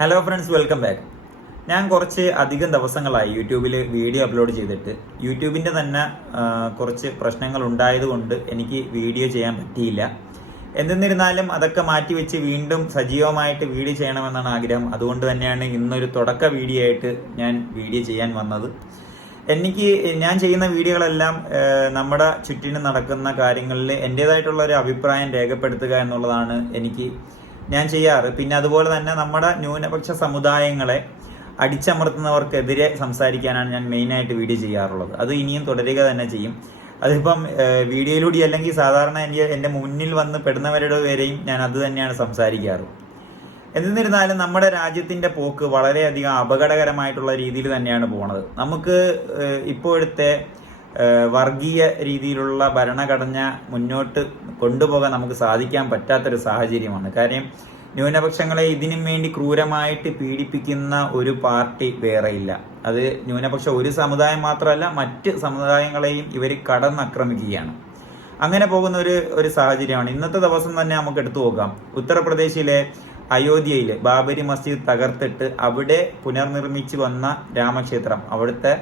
Hello friends welcome back ഞാൻ കുറച്ച് അധികം ദിവസങ്ങളായി യൂട്യൂബിൽ വീഡിയോ അപ്ലോഡ് ചെയ്തിട്ട് യൂട്യൂബിന്റെ തന്നെ കുറച്ച് പ്രശ്നങ്ങൾ ഉണ്ടായതുകൊണ്ട് എനിക്ക് വീഡിയോ ചെയ്യാൻ പറ്റിയില്ല. എന്തെന്നിരുന്നാലും അതൊക്കെ മാറ്റിവെച്ച് വീണ്ടും സജീവമായിട്ട് വീഡിയോ ചെയ്യണമെന്നാണ് ആഗ്രഹം. അതുകൊണ്ട് തന്നെയാണ് ഇന്നൊരു തുടക്ക വീഡിയോ ആയിട്ട് ഞാൻ വീഡിയോ ചെയ്യാൻ വന്നത്. എനിക്ക് ഞാൻ ചെയ്യുന്ന വീഡിയോകളെല്ലാം നമ്മുടെ ചുറ്റിനും നടക്കുന്ന കാര്യങ്ങളിൽ എന്റെതായിട്ടുള്ള ഒരു അഭിപ്രായം രേഖപ്പെടുത്തുക എന്നുള്ളതാണ് എനിക്ക് ഞാൻ ചെയ്യാറ്. പിന്നെ അതുപോലെ തന്നെ നമ്മുടെ ന്യൂനപക്ഷ സമുദായങ്ങളെ അടിച്ചമർത്തുന്നവർക്കെതിരെ സംസാരിക്കാനാണ് ഞാൻ മെയിനായിട്ട് വീഡിയോ ചെയ്യാറുള്ളത്. അത് ഇനിയും തുടരുക തന്നെ ചെയ്യും. അതിപ്പം വീഡിയോയിലൂടെ അല്ലെങ്കിൽ സാധാരണ എനിക്ക് എന്റെ മുന്നിൽ വന്ന് പെടുന്നവരുടെ പേരെയും ഞാൻ അത് തന്നെയാണ് സംസാരിക്കാറ്. എന്നിരുന്നാലും നമ്മുടെ രാജ്യത്തിന്റെ പോക്ക് വളരെയധികം അപകടകരമായിട്ടുള്ള രീതിയിൽ തന്നെയാണ് പോണത്. നമുക്ക് ഇപ്പോഴത്തെ വർഗീയ രീതിയിലുള്ള ഭരണഘടന മുന്നോട്ട് കൊണ്ടുപോകാൻ നമുക്ക് സാധിക്കാൻ പറ്റാത്തൊരു സാഹചര്യമാണ്. കാര്യം ന്യൂനപക്ഷങ്ങളെ ഇതിനും വേണ്ടി ക്രൂരമായിട്ട് പീഡിപ്പിക്കുന്ന ഒരു പാർട്ടി വേറെയില്ല അത് ന്യൂനപക്ഷ ഒരു സമുദായം മാത്രമല്ല മറ്റ് സമുദായങ്ങളെയും ഇവർ കടന്നാക്രമിക്കുകയാണ്. അങ്ങനെ പോകുന്ന ഒരു ഒരു സാഹചര്യമാണ്. ഇന്നത്തെ ദിവസം തന്നെ നമുക്ക് എടുത്തു നോക്കാം. ഉത്തർപ്രദേശിലെ അയോധ്യയിൽ ബാബരി മസ്ജിദ് തകർത്തിട്ട് അവിടെ പുനർനിർമ്മിച്ചു വന്ന രാമക്ഷേത്രം അവിടുത്തെ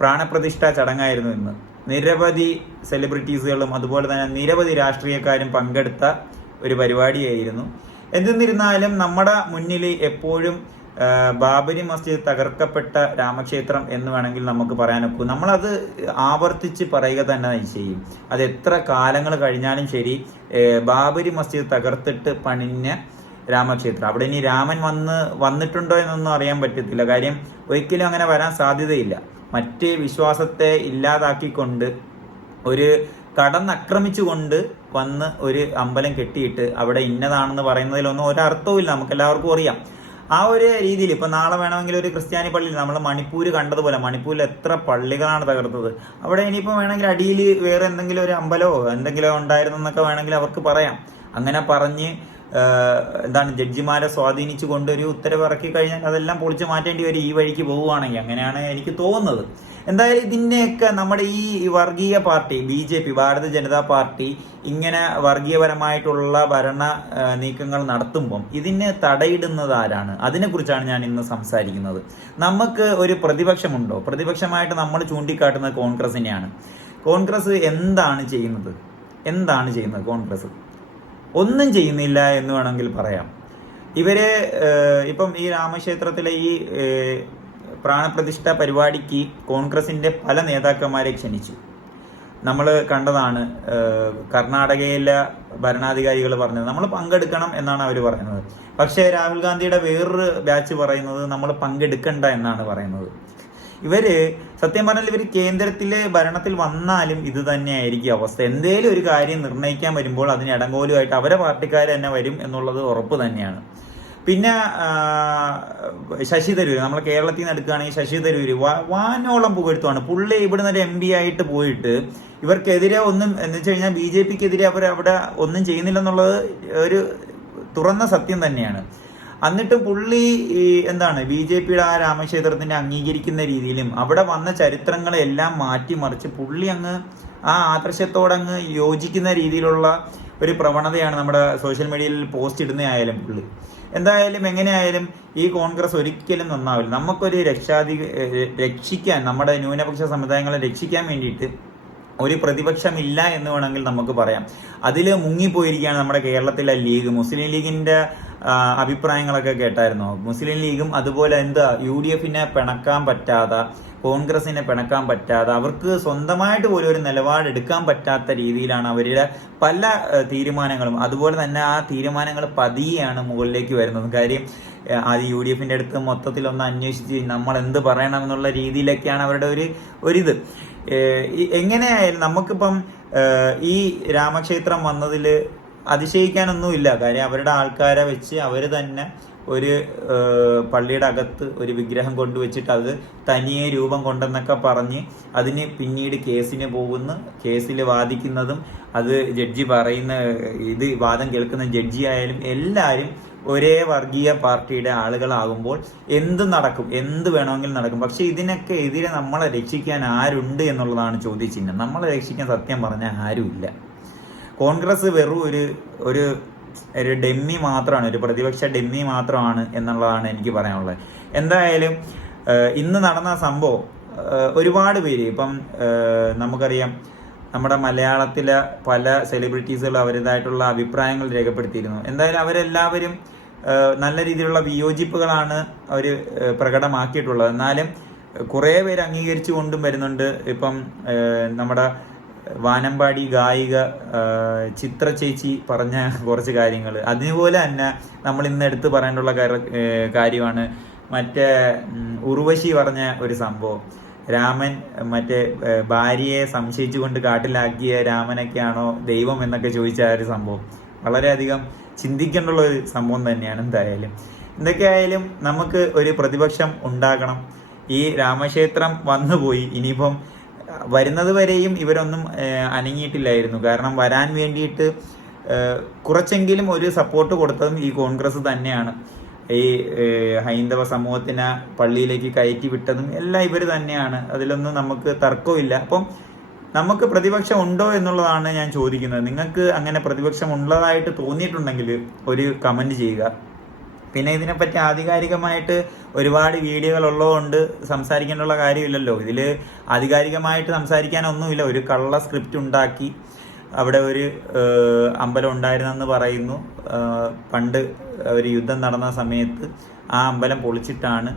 പ്രാണപ്രതിഷ്ഠ ചടങ്ങായിരുന്നു ഇന്ന്. നിരവധി സെലിബ്രിറ്റീസുകളും അതുപോലെ തന്നെ നിരവധി രാഷ്ട്രീയക്കാരും പങ്കെടുത്ത ഒരു പരിപാടിയായിരുന്നു. എന്തെന്നിരുന്നാലും നമ്മുടെ മുന്നിൽ എപ്പോഴും ബാബരി മസ്ജിദ് തകർക്കപ്പെട്ട രാമക്ഷേത്രം എന്ന് വേണമെങ്കിൽ നമുക്ക് പറയാനൊക്കൂ. നമ്മളത് ആവർത്തിച്ച് പറയുക തന്നെ ചെയ്യും. അത് എത്ര കാലങ്ങൾ കഴിഞ്ഞാലും ശരി ബാബരി മസ്ജിദ് തകർത്തിട്ട് പണിഞ്ഞ രാമക്ഷേത്രം. അവിടെ ഇനി രാമൻ വന്ന് വന്നിട്ടുണ്ടോ എന്നൊന്നും അറിയാൻ പറ്റത്തില്ല. കാര്യം ഒരിക്കലും അങ്ങനെ വരാൻ സാധ്യതയില്ല. മറ്റ് വിശ്വാസത്തെ ഇല്ലാതാക്കിക്കൊണ്ട് ഒരു കടന്നാക്രമിച്ചുകൊണ്ട് വന്ന് ഒരു അമ്പലം കെട്ടിയിട്ട് അവിടെ ഇന്നതാണെന്ന് പറയുന്നതിലൊന്നും ഒരർത്ഥവും ഇല്ല. നമുക്ക് എല്ലാവർക്കും അറിയാം. ആ ഒരു രീതിയിൽ ഇപ്പൊ നാളെ വേണമെങ്കിൽ ഒരു ക്രിസ്ത്യാനി പള്ളിയിൽ നമ്മൾ മണിപ്പൂർ കണ്ടതുപോലെ മണിപ്പൂരിൽ എത്ര പള്ളികളാണ് തകർത്തത്. അവിടെ ഇനിയിപ്പോൾ വേണമെങ്കിൽ അടിയിൽ വേറെ എന്തെങ്കിലും ഒരു അമ്പലമോ എന്തെങ്കിലും ഉണ്ടായിരുന്നെന്നൊക്കെ വേണമെങ്കിൽ അവർക്ക് പറയാം. അങ്ങനെ പറഞ്ഞ് എന്താണ് ജഡ്ജിമാരെ സ്വാധീനിച്ചു കൊണ്ട് ഒരു ഉത്തരവ് ഇറക്കി കഴിഞ്ഞാൽ അതെല്ലാം പൊളിച്ചു മാറ്റേണ്ടി വരും ഈ വഴിക്ക് പോവുകയാണെങ്കിൽ. അങ്ങനെയാണ് എനിക്ക് തോന്നുന്നത്. എന്തായാലും ഇതിനെയൊക്കെ നമ്മുടെ ഈ വർഗീയ party B J P Bharata Janata party ഇങ്ങനെ വർഗീയപരമായിട്ടുള്ള ഭരണ നീക്കങ്ങൾ നടത്തുമ്പം ഇതിന് തടയിടുന്നത് ആരാണ്? അതിനെക്കുറിച്ചാണ് ഞാൻ ഇന്ന് സംസാരിക്കുന്നത്. നമുക്ക് ഒരു പ്രതിപക്ഷമുണ്ടോ? പ്രതിപക്ഷമായിട്ട് നമ്മൾ ചൂണ്ടിക്കാട്ടുന്നത് കോൺഗ്രസിനെയാണ്. കോൺഗ്രസ് എന്താണ് ചെയ്യുന്നത്? എന്താണ് ചെയ്യുന്നത് കോൺഗ്രസ്? ഒന്നും ചെയ്യുന്നില്ല എന്ന് വേണമെങ്കിൽ പറയാം. ഇവർ ഇപ്പം ഈ രാമക്ഷേത്രത്തിലെ ഈ പ്രാണപ്രതിഷ്ഠ പരിപാടിക്ക് കോൺഗ്രസിന്റെ പല നേതാക്കന്മാരെ ക്ഷണിച്ചു. നമ്മൾ കണ്ടതാണ് കർണാടകയിലെ ഭരണാധികാരികൾ പറഞ്ഞത് നമ്മൾ പങ്കെടുക്കണം എന്നാണ് അവർ പറയുന്നത്. പക്ഷേ രാഹുൽ ഗാന്ധിയുടെ വേറൊരു ബാച്ച് പറയുന്നത് നമ്മൾ പങ്കെടുക്കണ്ട എന്നാണ് പറയുന്നത്. ഇവർ സത്യം പറഞ്ഞാൽ ഇവർ കേന്ദ്രത്തിലെ ഭരണത്തിൽ വന്നാലും ഇത് തന്നെയായിരിക്കും അവസ്ഥ. എന്തേലും ഒരു കാര്യം നിർണയിക്കാൻ വരുമ്പോൾ അതിന് ഇടങ്കോലുമായിട്ട് അവരെ പാർട്ടിക്കാർ തന്നെ വരും എന്നുള്ളത് ഉറപ്പ് തന്നെയാണ്. പിന്നെ ശശി തരൂർ നമ്മൾ കേരളത്തിൽ നിന്ന് എടുക്കുകയാണെങ്കിൽ ശശി തരൂര് വാ- വാനോളം പുകഴ്ത്തുവാണ്. പുള്ളി ഇവിടുന്ന് ഒരു എം പി ആയിട്ട് പോയിട്ട് ഇവർക്കെതിരെ ഒന്നും എന്ന് വെച്ച് കഴിഞ്ഞാൽ ബി ജെ പിക്കെതിരെ അവർ അവിടെ ഒന്നും ചെയ്യുന്നില്ലെന്നുള്ളത് ഒരു തുറന്ന സത്യം തന്നെയാണ്. എന്നിട്ട് പുള്ളി എന്താണ് ബി ജെ പിയുടെ ആ രാമക്ഷേത്രത്തിനെ അംഗീകരിക്കുന്ന രീതിയിലും അവിടെ വന്ന ചരിത്രങ്ങളെല്ലാം മാറ്റിമറിച്ച് പുള്ളി അങ്ങ് ആ ആദർശത്തോടങ്ങ് യോജിക്കുന്ന രീതിയിലുള്ള ഒരു പ്രവണതയാണ് നമ്മുടെ സോഷ്യൽ മീഡിയയിൽ പോസ്റ്റ് ഇടുന്നതായാലും പുള്ളി. എന്തായാലും എങ്ങനെയായാലും ഈ കോൺഗ്രസ് ഒരിക്കലും നന്നാവില്ല. നമുക്കൊരു രക്ഷാധിക രക്ഷിക്കാൻ നമ്മുടെ ന്യൂനപക്ഷ സമുദായങ്ങളെ രക്ഷിക്കാൻ വേണ്ടിയിട്ട് ഒരു പ്രതിപക്ഷമില്ല എന്ന് വേണമെങ്കിൽ നമുക്ക് പറയാം. അതിൽ മുങ്ങിപ്പോയിരിക്കുകയാണ് നമ്മുടെ കേരളത്തിലെ ലീഗ്. മുസ്ലിം ലീഗിന്റെ ആ, അഭിപ്രായങ്ങളൊക്കെ കേട്ടായിരുന്നു? മുസ്ലിം ലീഗും അതുപോലെ എന്താ യു ഡി എഫിനെ പിണക്കാൻ പറ്റാതെ കോൺഗ്രസിനെ പിണക്കാൻ പറ്റാതെ അവർക്ക് സ്വന്തമായിട്ട് പോലും ഒരു നിലപാടെടുക്കാൻ പറ്റാത്ത രീതിയിലാണ് അവരുടെ പല തീരുമാനങ്ങളും. അതുപോലെ തന്നെ ആ തീരുമാനങ്ങൾ പതിയെയാണ് മുകളിലേക്ക് വരുന്നത്. കാര്യം അത് യു ഡി എഫിന്റെ അടുത്ത് മൊത്തത്തിൽ ഒന്ന് അന്വേഷിച്ച് നമ്മൾ എന്ത് പറയണം എന്നുള്ള രീതിയിലൊക്കെയാണ് അവരുടെ ഒരു ഒരിത്. എങ്ങനെയായാലും നമുക്കിപ്പം ഈ രാമക്ഷേത്രം വന്നതിൽ അതിശയിക്കാനൊന്നുമില്ല. കാര്യം അവരുടെ ആൾക്കാരെ വെച്ച് അവർ തന്നെ ഒരു പള്ളിയുടെ അകത്ത് ഒരു വിഗ്രഹം കൊണ്ടുവച്ചിട്ട് അത് തനിയെ രൂപം കൊണ്ടെന്നൊക്കെ പറഞ്ഞ് അതിന് പിന്നീട് കേസിന് പോകുന്ന. കേസിൽ വാദിക്കുന്നതും അത് ജഡ്ജി പറയുന്ന ഇത് വാദം കേൾക്കുന്ന ജഡ്ജി ആയാലും എല്ലാവരും ഒരേ വർഗീയ പാർട്ടിയുടെ ആളുകളാകുമ്പോൾ എന്ത് നടക്കും എന്ത് വേണമെങ്കിലും നടക്കും. പക്ഷെ ഇതിനൊക്കെ എതിരെ നമ്മളെ രക്ഷിക്കാൻ ആരുണ്ട് എന്നുള്ളതാണ് ചോദ്യചിഹ്നം. നമ്മളെ രക്ഷിക്കാൻ സത്യം പറഞ്ഞാൽ ആരുമില്ല. കോൺഗ്രസ് വെറും ഒരു ഒരു ഒരു ഡെമ്മി മാത്രമാണ് ഒരു പ്രതിപക്ഷ ഡെമ്മി മാത്രമാണ് എന്നുള്ളതാണ് എനിക്ക് പറയാനുള്ളത്. എന്തായാലും ഇന്ന് നടന്ന സംഭവം ഒരുപാട് പേര് ഇപ്പം നമുക്കറിയാം നമ്മുടെ മലയാളത്തിലെ പല സെലിബ്രിറ്റീസുകൾ അവരുടേതായിട്ടുള്ള അഭിപ്രായങ്ങൾ രേഖപ്പെടുത്തിയിരുന്നു. എന്തായാലും അവരെല്ലാവരും നല്ല രീതിയിലുള്ള വിയോജിപ്പുകളാണ് അവർ പ്രകടമാക്കിയിട്ടുള്ളത്. എന്നാലും കുറേ പേര് അംഗീകരിച്ചു കൊണ്ടും വരുന്നുണ്ട്. ഇപ്പം നമ്മുടെ വാനമ്പാടി ഗായിക ചിത്ര ചേച്ചി പറഞ്ഞ കുറച്ച് കാര്യങ്ങൾ അതുപോലെ തന്നെ നമ്മൾ ഇന്ന് എടുത്തു പറയാനുള്ള കാര്യമാണ് മറ്റേ ഉർവശി പറഞ്ഞ ഒരു സംഭവം. രാമൻ മറ്റേ ഭാര്യയെ സംശയിച്ചുകൊണ്ട് കാട്ടിലാക്കിയ രാമനൊക്കെയാണോ ദൈവം എന്നൊക്കെ ചോദിച്ച ഒരു സംഭവം. വളരെയധികം ചിന്തിക്കേണ്ടുള്ള ഒരു സംഭവം തന്നെയാണ് എന്തായാലും. എന്തൊക്കെയായാലും നമുക്ക് ഒരു പ്രതിപക്ഷം ഉണ്ടാകണം. ഈ രാമക്ഷേത്രം വന്നുപോയി. ഇനിയിപ്പം വരുന്നത് വരെയും ഇവരൊന്നും അനങ്ങിയിട്ടില്ലായിരുന്നു. കാരണം വരാൻ വേണ്ടിയിട്ട് കുറച്ചെങ്കിലും ഒരു സപ്പോർട്ട് കൊടുത്തതും ഈ കോൺഗ്രസ് തന്നെയാണ്. ഈ ഹൈന്ദവ സമൂഹത്തിനെ പള്ളിയിലേക്ക് കയറ്റി വിട്ടതും എല്ലാം ഇവർ തന്നെയാണ്. അതിലൊന്നും നമുക്ക് തർക്കമില്ല അപ്പം നമുക്ക് പ്രതിപക്ഷം ഉണ്ടോ എന്നുള്ളതാണ് ഞാൻ ചോദിക്കുന്നത്. നിങ്ങൾക്ക് അങ്ങനെ പ്രതിപക്ഷം ഉള്ളതായിട്ട് തോന്നിയിട്ടുണ്ടെങ്കിൽ ഒരു കമന്റ് ചെയ്യുക. പിന്നെ ഇതിനെപ്പറ്റി ആധികാരികമായിട്ട് ഒരുപാട് വീഡിയോകൾ ഉള്ളതുകൊണ്ട് സംസാരിക്കേണ്ടുള്ള കാര്യമില്ലല്ലോ. ഇതിൽ ആധികാരികമായിട്ട് സംസാരിക്കാനൊന്നുമില്ല. ഒരു കള്ള സ്ക്രിപ്റ്റ് ഉണ്ടാക്കി അവിടെ ഒരു അമ്പലം ഉണ്ടായിരുന്നെന്ന് പറയുന്നു. പണ്ട് ഒരു യുദ്ധം നടന്ന സമയത്ത് ആ അമ്പലം പൊളിച്ചിട്ടാണ്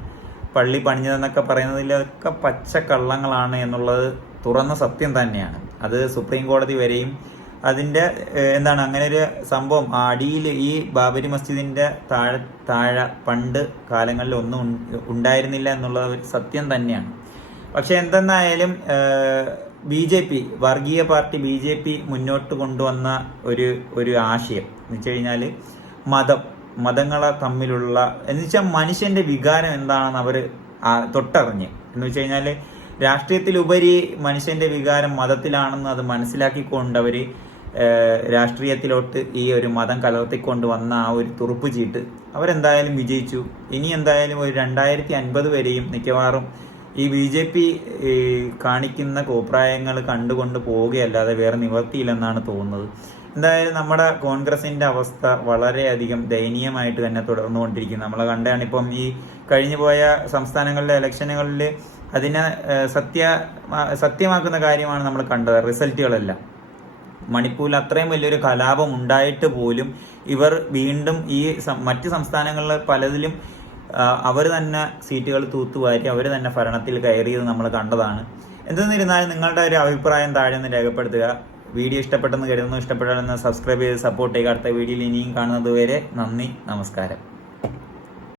പള്ളി പണിഞ്ഞതെന്നൊക്കെ പറയുന്നതിലൊക്കെ പച്ച കള്ളങ്ങളാണ് എന്നുള്ളത് തുറന്ന സത്യം തന്നെയാണ്. അത് സുപ്രീം കോടതി വരെയും അതിന്റെ എന്താണ് അങ്ങനെ ഒരു സംഭവം അടിയിൽ ഈ ബാബരി മസ്ജിദിന്റെ താഴെ താഴെ പണ്ട് കാലങ്ങളിൽ ഒന്നും ഉണ്ടായിരുന്നില്ല എന്നുള്ളത് ഒരു സത്യം തന്നെയാണ്. പക്ഷെ എന്തെന്നായാലും ബി ജെ പി വർഗീയ പാർട്ടി ബി ജെ പി മുന്നോട്ട് കൊണ്ടുവന്ന ഒരു ഒരു ആശയം. എന്ന് വെച്ച് കഴിഞ്ഞാൽ മതം മതങ്ങളെ തമ്മിലുള്ള എന്ന് വെച്ചാൽ മനുഷ്യന്റെ വികാരം എന്താണെന്ന് അവർ തൊട്ടറിഞ്ഞ്. എന്ന് വെച്ച് കഴിഞ്ഞാൽ രാഷ്ട്രീയത്തിലുപരി മനുഷ്യന്റെ വികാരം മതത്തിലാണെന്ന് അത് മനസ്സിലാക്കിക്കൊണ്ട് അവർ രാഷ്ട്രീയത്തിലോട്ട് ഈ ഒരു മതം കലർത്തിക്കൊണ്ട് വന്ന ആ ഒരു തുറുപ്പ് ചീട്ട് അവരെന്തായാലും വിജയിച്ചു. ഇനി എന്തായാലും ഒരു രണ്ടായിരത്തി അൻപത് വരെയും മിക്കവാറും ഈ ബി ജെ പി കാണിക്കുന്ന കോപ്രായങ്ങൾ കണ്ടുകൊണ്ട് പോവുകയല്ലാതെ വേറെ നിവർത്തിയില്ലെന്നാണ് തോന്നുന്നത്. എന്തായാലും നമ്മുടെ കോൺഗ്രസിന്റെ അവസ്ഥ വളരെയധികം ദയനീയമായിട്ട് തന്നെ തുടർന്നുകൊണ്ടിരിക്കുന്നു. നമ്മൾ കണ്ടാണ് ഇപ്പം ഈ കഴിഞ്ഞു പോയ സംസ്ഥാനങ്ങളിലെ ഇലക്ഷനുകളിൽ അതിനെ സത്യ സത്യമാക്കുന്ന കാര്യമാണ് നമ്മൾ കണ്ടത് റിസൾട്ടുകളെല്ലാം. മണിപ്പൂരിൽ അത്രയും വലിയൊരു കലാപം ഉണ്ടായിട്ട് പോലും ഇവർ വീണ്ടും ഈ മറ്റ് സംസ്ഥാനങ്ങളിൽ പലതിലും അവർ തന്നെ സീറ്റുകൾ തൂത്തുവാരി അവർ തന്നെ ഭരണത്തിൽ കയറിയത് നമ്മൾ കണ്ടതാണ്. എന്തെന്നിരുന്നാലും നിങ്ങളുടെ ഒരു അഭിപ്രായം താഴെ നിന്ന് രേഖപ്പെടുത്തുക. വീഡിയോ ഇഷ്ടപ്പെട്ടെന്ന് കരുതുന്നു. ഇഷ്ടപ്പെട്ടാലെന്ന് സബ്സ്ക്രൈബ് ചെയ്ത് സപ്പോർട്ട് ചെയ്യുക. അടുത്ത വീഡിയോയിൽ ഇനിയും കാണുന്നത് വരെ നന്ദി. നമസ്കാരം.